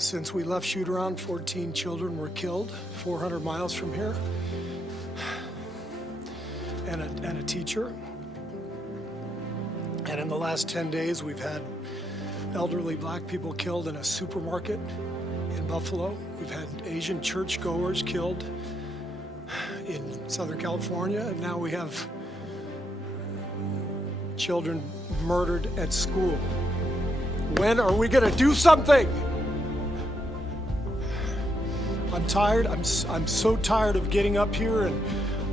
Since we left shoot-around, 14 children were killed 400 miles from here, and a teacher. And in the last 10 days, we've had elderly black people killed in a supermarket in Buffalo. We've had Asian churchgoers killed in Southern California, and now we have children murdered at school. When are we gonna do something? I'm tired. I'm so tired of getting up here and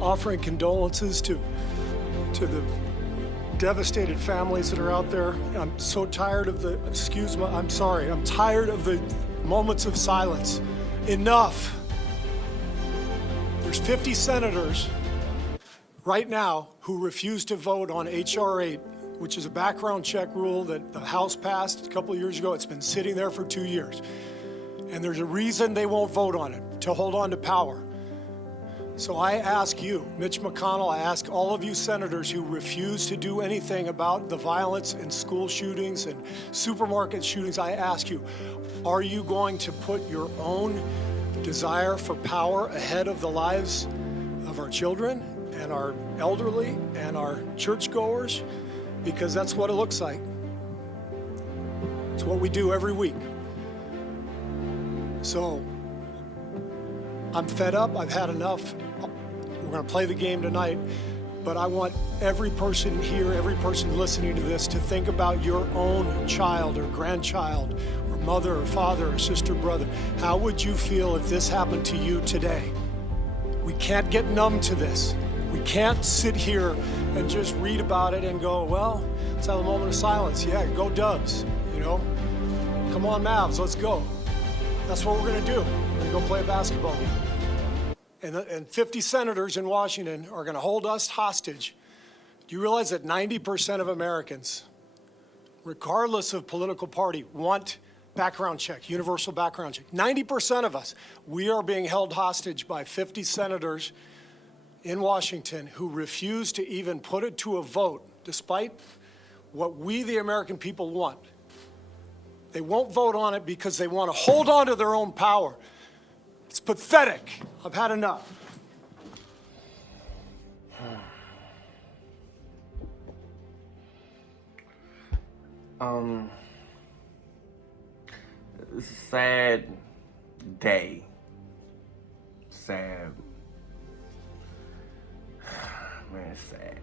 offering condolences to the devastated families that are out there. I'm so tired of the, I'm sorry, I'm tired of the moments of silence. Enough. There's 50 senators right now who refuse to vote on H.R. 8, which is a background check rule that the House passed a couple of years ago. It's been sitting there for 2 years. And there's a reason they won't vote on it, to hold on to power. So I ask you, Mitch McConnell, I ask all of you senators who refuse to do anything about the violence and school shootings and supermarket shootings, I ask you, are you going to put your own desire for power ahead of the lives of our children and our elderly and our churchgoers? Because that's what it looks like. It's what we do every week. So I'm fed up. I've had enough. We're going to play the game tonight, but I want every person here, every person listening to this to think about your own child or grandchild or mother or father or sister, brother. How would you feel if this happened to you today? We can't get numb to this. We can't sit here and just read about it and go, well, let's have a moment of silence. Yeah, go Dubs, you know? Come on, Mavs, let's go. That's what we're gonna do. We're gonna go play a basketball game. And 50 senators in Washington are gonna hold us hostage. Do you realize that 90% of Americans, regardless of political party, want background check, universal background check? 90% of us, we are being held hostage by 50 senators in Washington who refuse to even put it to a vote, despite what we, the American people, want. They won't vote on it because they want to hold on to their own power. It's pathetic. I've had enough. It's a sad day. Sad. Man, it's sad.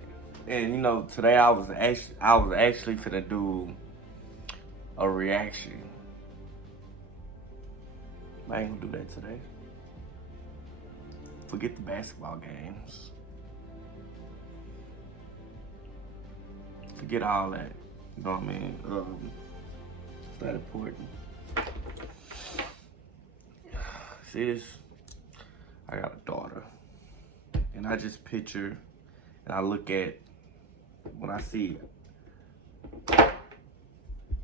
And you know, today I was actually finna do a reaction. I ain't gonna do that today. Forget the basketball games. Forget all that. You know what I mean? It's not important. See this? I got a daughter. And I just picture and I look at when I see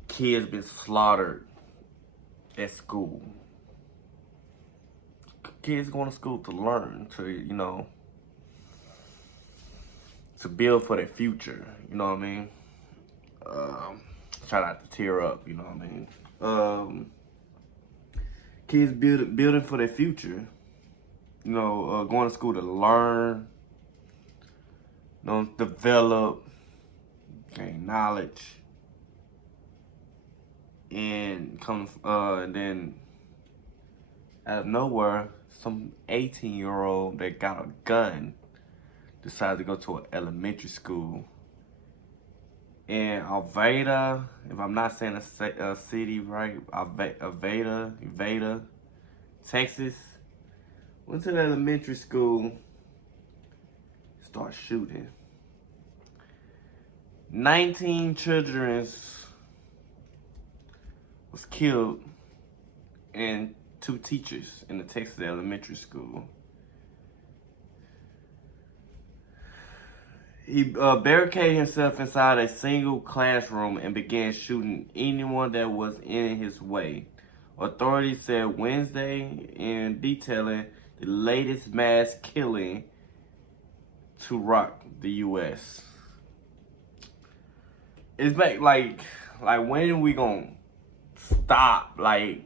kids been slaughtered at school. Kids going to school to learn, to, you know, to build for their future, you know what I mean? Try not to tear up, you know what I mean? Kids building for their future, you know, going to school to learn, you know, develop, gain knowledge, and and then out of nowhere, some 18-year-old that got a gun decided to go to an elementary school in Alveda, if I'm not saying a city right, Alveda, Texas. Went to the elementary school, start shooting. 19 children was killed and 2 teachers in the Texas elementary school. He barricaded himself inside a single classroom and began shooting anyone that was in his way. Authorities said Wednesday in detailing the latest mass killing to rock the U.S. It's like when are we gonna stop? Like,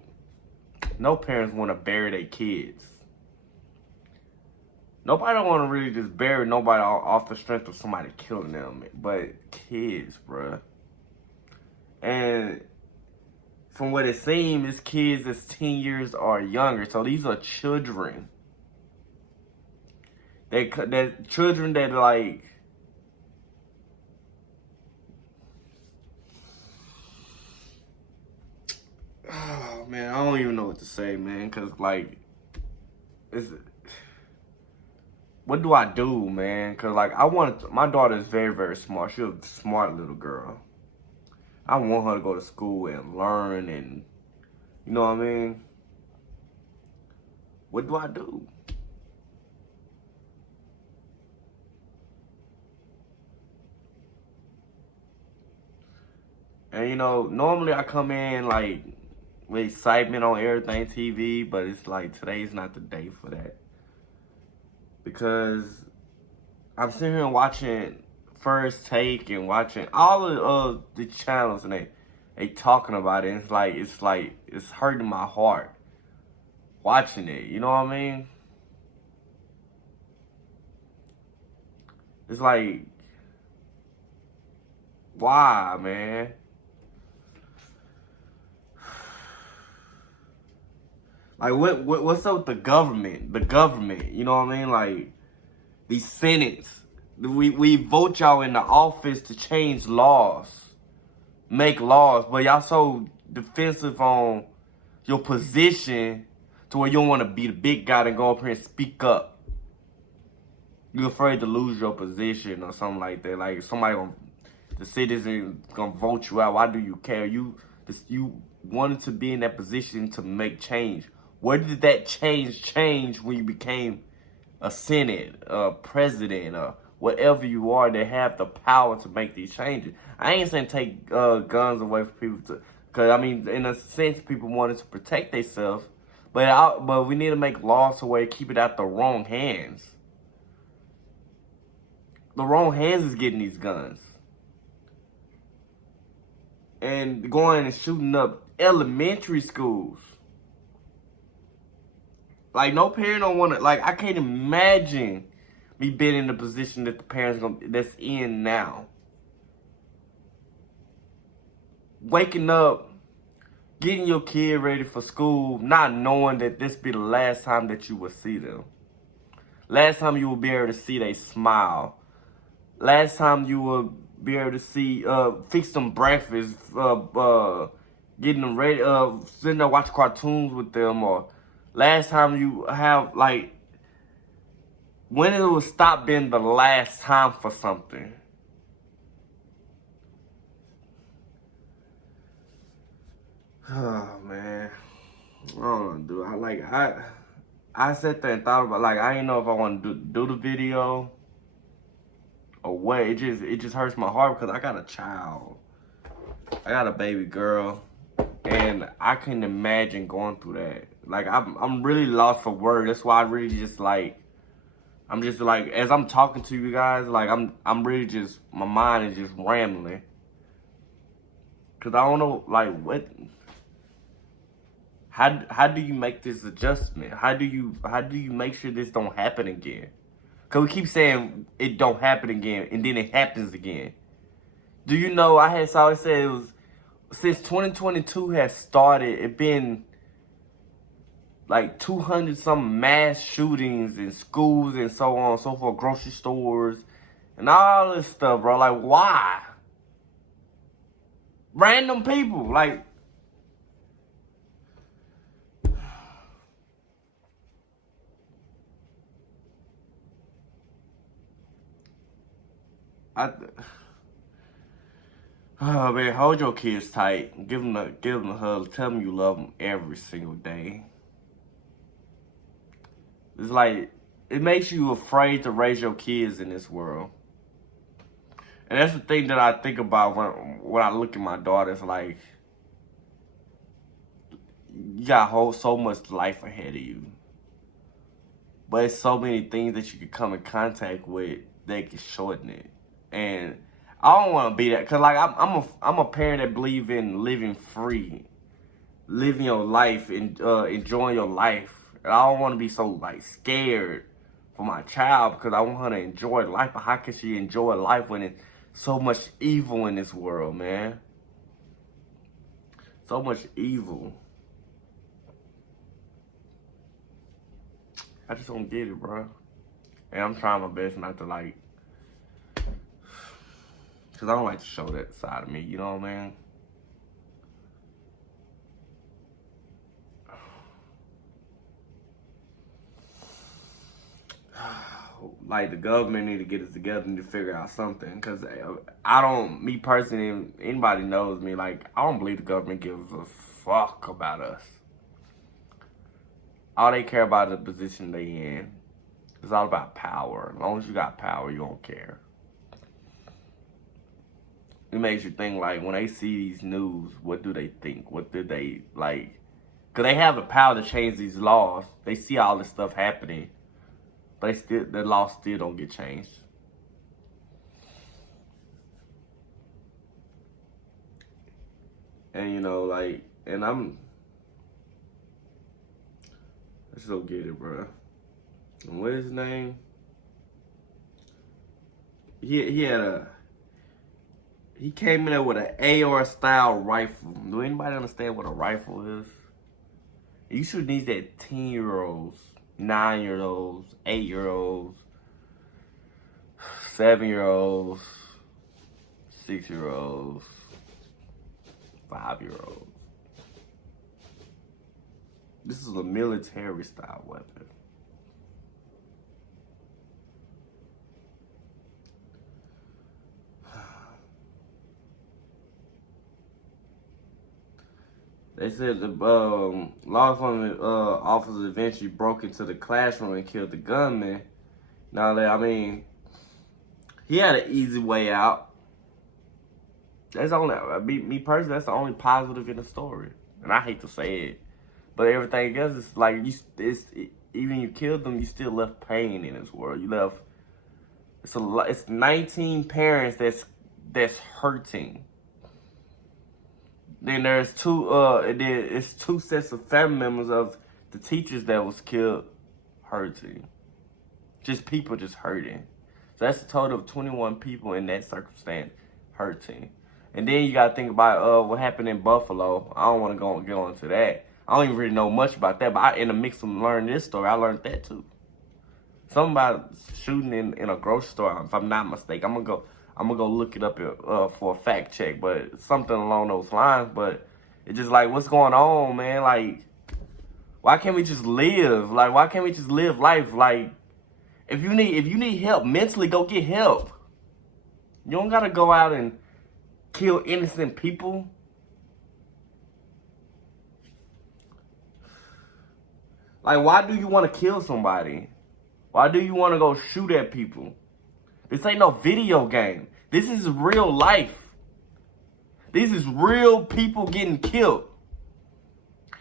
no parents want to bury their kids. Nobody don't want to really just bury nobody off the strength of somebody killing them, but kids, bruh. And from what it seems, it's kids that's 10 years or younger. So these are children. They're children that like, oh man, I don't even know what to say, man. Cause like, what do I do, man? Cause like my daughter is very, very smart. She's a smart little girl. I want her to go to school and learn, and you know what I mean? What do I do? And you know, normally I come in like with excitement on ERRTHANG TV, but it's like today's not the day for that. Because I'm sitting here watching First Take and watching all of the channels, and they talking about it. And it's like it's hurting my heart watching it. You know what I mean? It's like, why, man? Like what's up with the government? The government, you know what I mean? Like these senates. We vote y'all in the office to change laws, make laws, but y'all so defensive on your position to where you don't want to be the big guy and go up here and speak up. You're afraid to lose your position or something like that. Like the citizen gonna vote you out. Why do you care? You wanted to be in that position to make change. Where did that change when you became a senate, a president, or whatever you are that have the power to make these changes? I ain't saying take guns away from people, because I mean, in a sense, people wanted to protect themselves, but we need to make laws to where keep it out the wrong hands. The wrong hands is getting these guns and going and shooting up elementary schools. Like, no parent don't want to, like, I can't imagine me being in the position that the parents that's in now. Waking up, getting your kid ready for school, not knowing that this be the last time that you will see them. Last time you will be able to see they smile. Last time you will be able to see, fix them breakfast, getting them ready, sitting there watching cartoons with them, or last time you have, like, when it will stop being the last time for something. Oh, man. I don't know, dude. I sat there and thought about, like, I didn't know if I want to do the video or what. It just hurts my heart because I got a child. I got a baby girl. And I couldn't imagine going through that. Like, I'm really lost for words. That's why I really just like, I'm just like, as I'm talking to you guys, like I'm really just, my mind is just rambling. Cause I don't know, like, what, how do you make this adjustment? How do you make sure this don't happen again? Cause we keep saying it don't happen again, and then it happens again. Do you know, I saw it said it was, since 2022 has started, it been like 200 some mass shootings in schools and so on and so forth, grocery stores and all this stuff, bro. Like, why? Random people, like, oh man, hold your kids tight. Give them a hug. Tell them you love them every single day. It's like, it makes you afraid to raise your kids in this world. And that's the thing that I think about when I look at my daughters. Like, you got so much life ahead of you, but it's so many things that you can come in contact with that can shorten it. And I don't want to be that, cause like I'm a parent that believe in living free, living your life and enjoying your life. And I don't want to be so like scared for my child because I want her to enjoy life. But how can she enjoy life when it's so much evil in this world, man? So much evil. I just don't get it, bro. And I'm trying my best not to like, because I don't like to show that side of me, you know what I mean? Like, the government need to get us together and to figure out something. Because I don't, me personally, anybody knows me, like, I don't believe the government gives a fuck about us. All they care about is the position they in. It's all about power. As long as you got power, you don't care. It makes you think, like, when they see these news, what do they think? What do they, like, because they have the power to change these laws. They see all this stuff happening. But the laws still don't get changed. And, you know, like, and I just don't get it, bro. And what is his name? He came in there with an AR style rifle. Do anybody understand what a rifle is? You should need that 10-year-olds, 9-year-olds, 8-year-olds, 7-year-olds, 6-year-olds, 5-year-olds. This is a military style weapon. They said the law enforcement officers eventually broke into the classroom and killed the gunman. Now, I mean, he had an easy way out. That's only, me personally, that's the only positive in the story. And I hate to say it, but everything else is like, even you killed them, you still left pain in this world. You left, it's 19 parents that's hurting. Then there's it's two sets of family members of the teachers that was killed hurting. Just people just hurting. So that's a total of 21 people in that circumstance hurting. And then you gotta think about what happened in Buffalo. I don't want to get on to that. I don't even really know much about that, but in the mix of learning this story, I learned that too. Something about shooting in a grocery store, if I'm not mistaken. I'm gonna go look it up for a fact check, but something along those lines. But it's just like, what's going on, man? Like, why can't we just live? Like, why can't we just live life? Like, if you need help mentally, go get help. You don't gotta go out and kill innocent people. Like, why do you want to kill somebody? Why do you want to go shoot at people? This ain't no video game. This is real life. This is real people getting killed.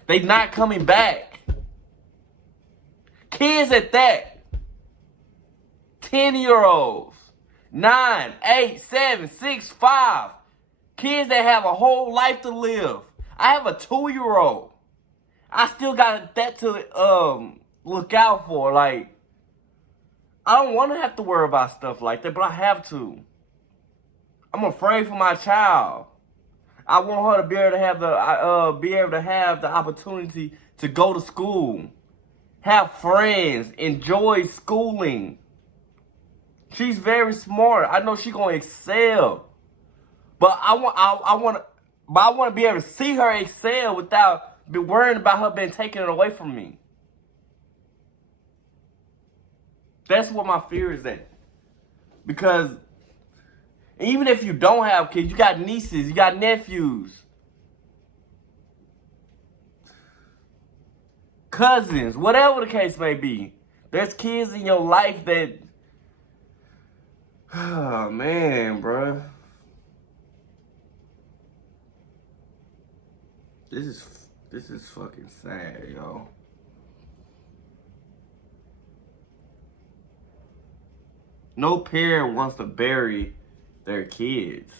They not coming back. Kids at that. 10-year-olds. 9, 8, 7, 6, 5. Kids that have a whole life to live. I have a 2-year-old. I still got that to look out for. Like, I don't want to have to worry about stuff like that, but I have to. I'm afraid for my child. I want her to be able to have the opportunity to go to school, have friends, enjoy schooling. She's very smart. I know she's gonna excel, but I want to be able to see her excel without be worrying about her being taken away from me. That's what my fear is at. Because even if you don't have kids, you got nieces, you got nephews, cousins, whatever the case may be. There's kids in your life that, oh man, bro. This is fucking sad, yo. No parent wants to bury their kids.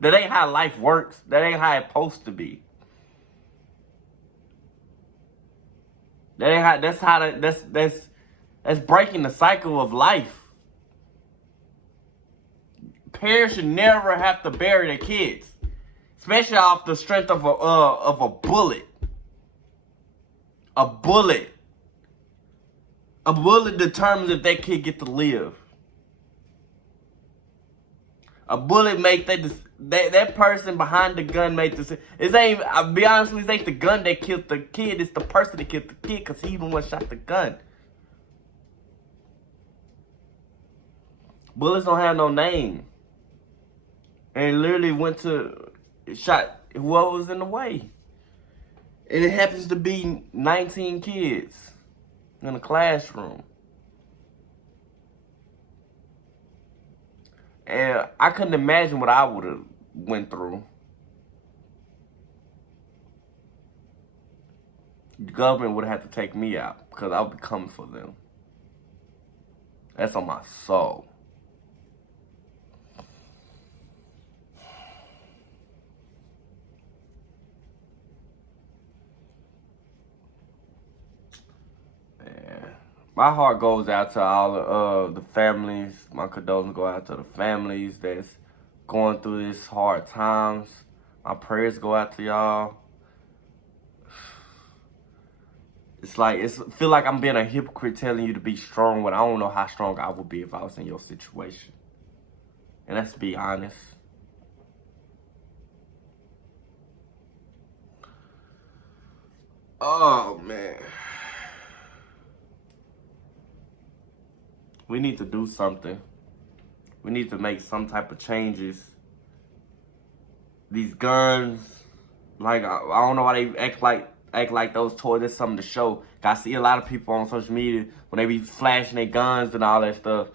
That ain't how life works. That ain't how it's supposed to be. That's breaking the cycle of life. Parents should never have to bury their kids, especially off the strength of a bullet. A bullet. A bullet determines if that kid get to live. A bullet make that person behind the gun make this. It ain't. I'll be honest with you, it ain't the gun that killed the kid. It's the person that killed the kid because he the one shot the gun. Bullets don't have no name. And literally went to shot whoever was in the way. And it happens to be 19 kids in a classroom. And I couldn't imagine what I would have went through. The government would have had to take me out because I would be coming for them. That's on my soul. My heart goes out to all the families. My condolences go out to the families that's going through this hard times. My prayers go out to y'all. It's like feel like I'm being a hypocrite telling you to be strong when I don't know how strong I would be if I was in your situation. And let's be honest. Oh man. We need to do something. We need to make some type of changes. These guns, like I don't know why they act like those toys. That's something to show. I see a lot of people on social media when they be flashing their guns and all that stuff.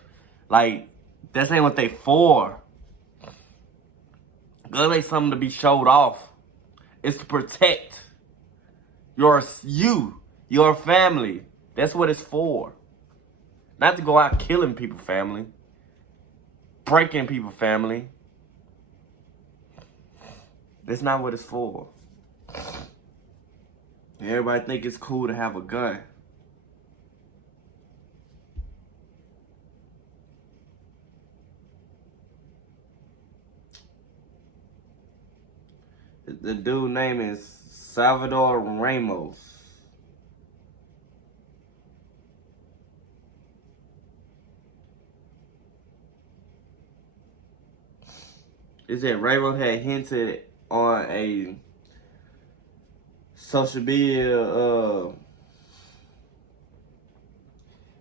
Like that's ain't what they for. Guns ain't something to be showed off. It's to protect your family. That's what it's for. Not to go out killing people, family. Breaking people, family. That's not what it's for. Everybody think it's cool to have a gun. The dude's name is Salvador Ramos. It said Ramos had hinted on a social media.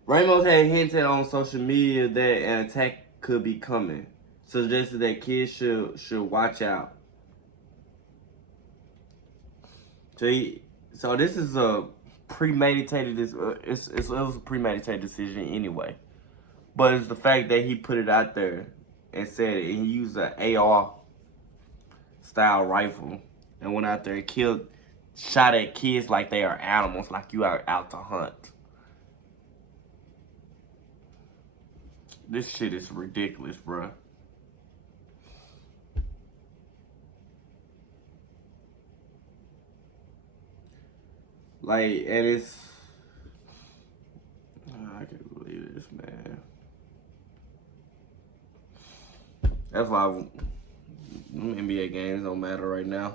Ramos had hinted on social media that an attack could be coming, suggested that kids should watch out. So this is a premeditated. It was a premeditated decision anyway, but it's the fact that he put it out there and said it, and he used an AR style rifle and went out there and shot at kids like they are animals, like you are out to hunt. This shit is ridiculous, bruh. Like, and it's, I can't believe this, man. That's why NBA games don't matter right now.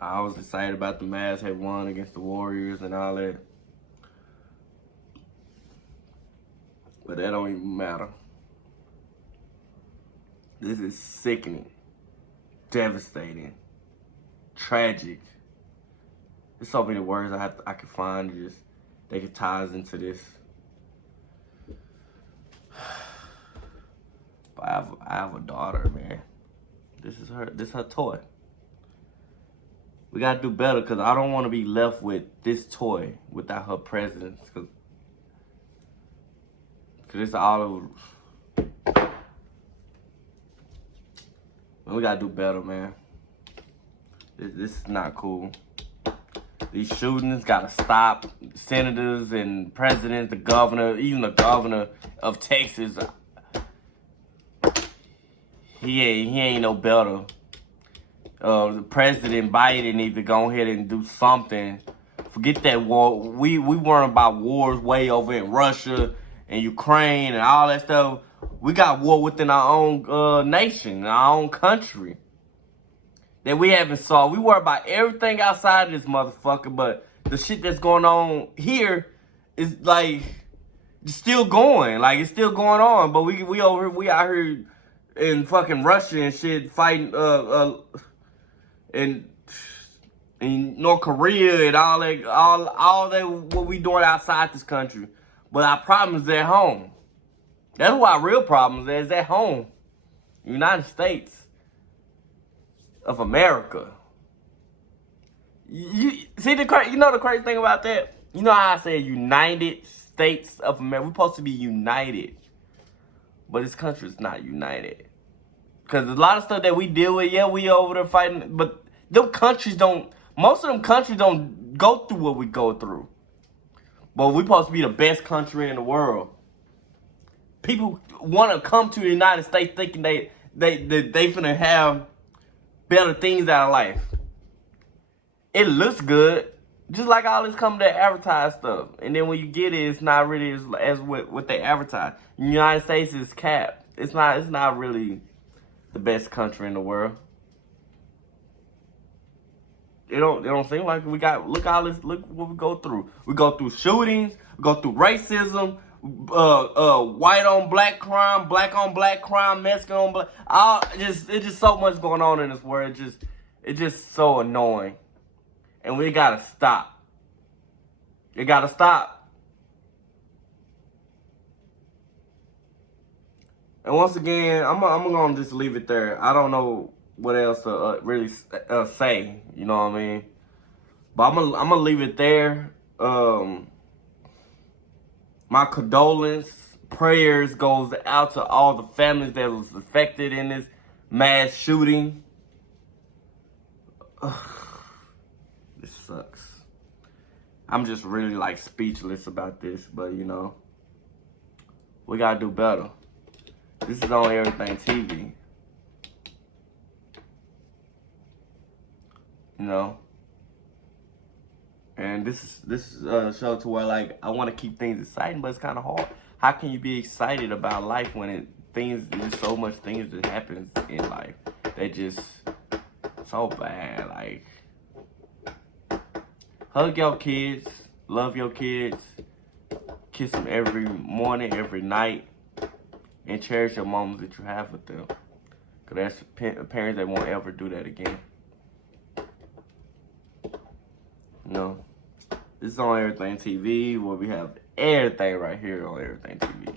I was excited about the Mavs had won against the Warriors and all that. But that don't even matter. This is sickening, devastating, tragic. There's so many words I could find just they could tie us into this. But I have a daughter, man. This is her toy. We gotta do better because I don't want to be left with this toy without her presence. Cause it's all over. We gotta do better, man. This is not cool. These shootings gotta stop. Senators and presidents, the governor, even the governor of Texas, he ain't no better. The President Biden need to go ahead and do something. Forget that war. We worrying about wars way over in Russia and Ukraine and all that stuff. We got war within our own nation, our own country that we haven't solved. We worry about everything outside of this motherfucker, but the shit that's going on here is like still going. Like it's still going on. But we out here in fucking Russia and shit fighting in North Korea and all that what we doing outside this country. But our problem is at home. That's why our real problem is at home. United States of America. You see the crazy thing about that? You know how I said United States of America? We're supposed to be united. But this country is not united. Because a lot of stuff that we deal with, yeah, we over there fighting, but most of them countries don't go through what we go through. But we're supposed to be the best country in the world. People want to come to the United States thinking they finna have better things out of life. It looks good, just like all this come to advertise stuff. And then when you get it, it's not really as what they advertise. The United States is capped. It's not really the best country in the world. It don't seem like we got. Look what we go through. We go through shootings. We go through racism. White on black crime, black on black crime, Mexican on black. It's just so much going on in this world. It's just so annoying, and we gotta stop. It gotta stop. And once again, I'm gonna just leave it there. I don't know what else to really say. You know what I mean? But I'm gonna leave it there. My condolence, prayers goes out to all the families that was affected in this mass shooting. This sucks. I'm just really like speechless about this, but you know, we gotta do better. This is on Everything TV. You know, and this is a show to where like I want to keep things exciting, but it's kind of hard. How can you be excited about life when there's so much things that happens in life that just so bad? Like, hug your kids, love your kids, kiss them every morning, every night, and cherish your moments that you have with them. Cause that's parents that won't ever do that again. You know, this is on Everything TV, where we have everything right here on Everything TV.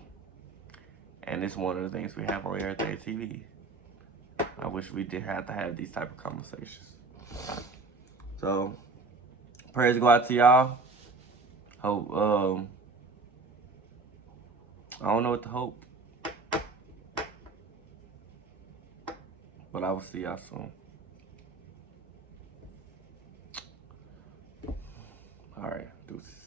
And it's one of the things we have on Everything TV. I wish we did have to have these type of conversations. So, prayers go out to y'all. Hope, I don't know what to hope. But I will see y'all soon. All right, deuces.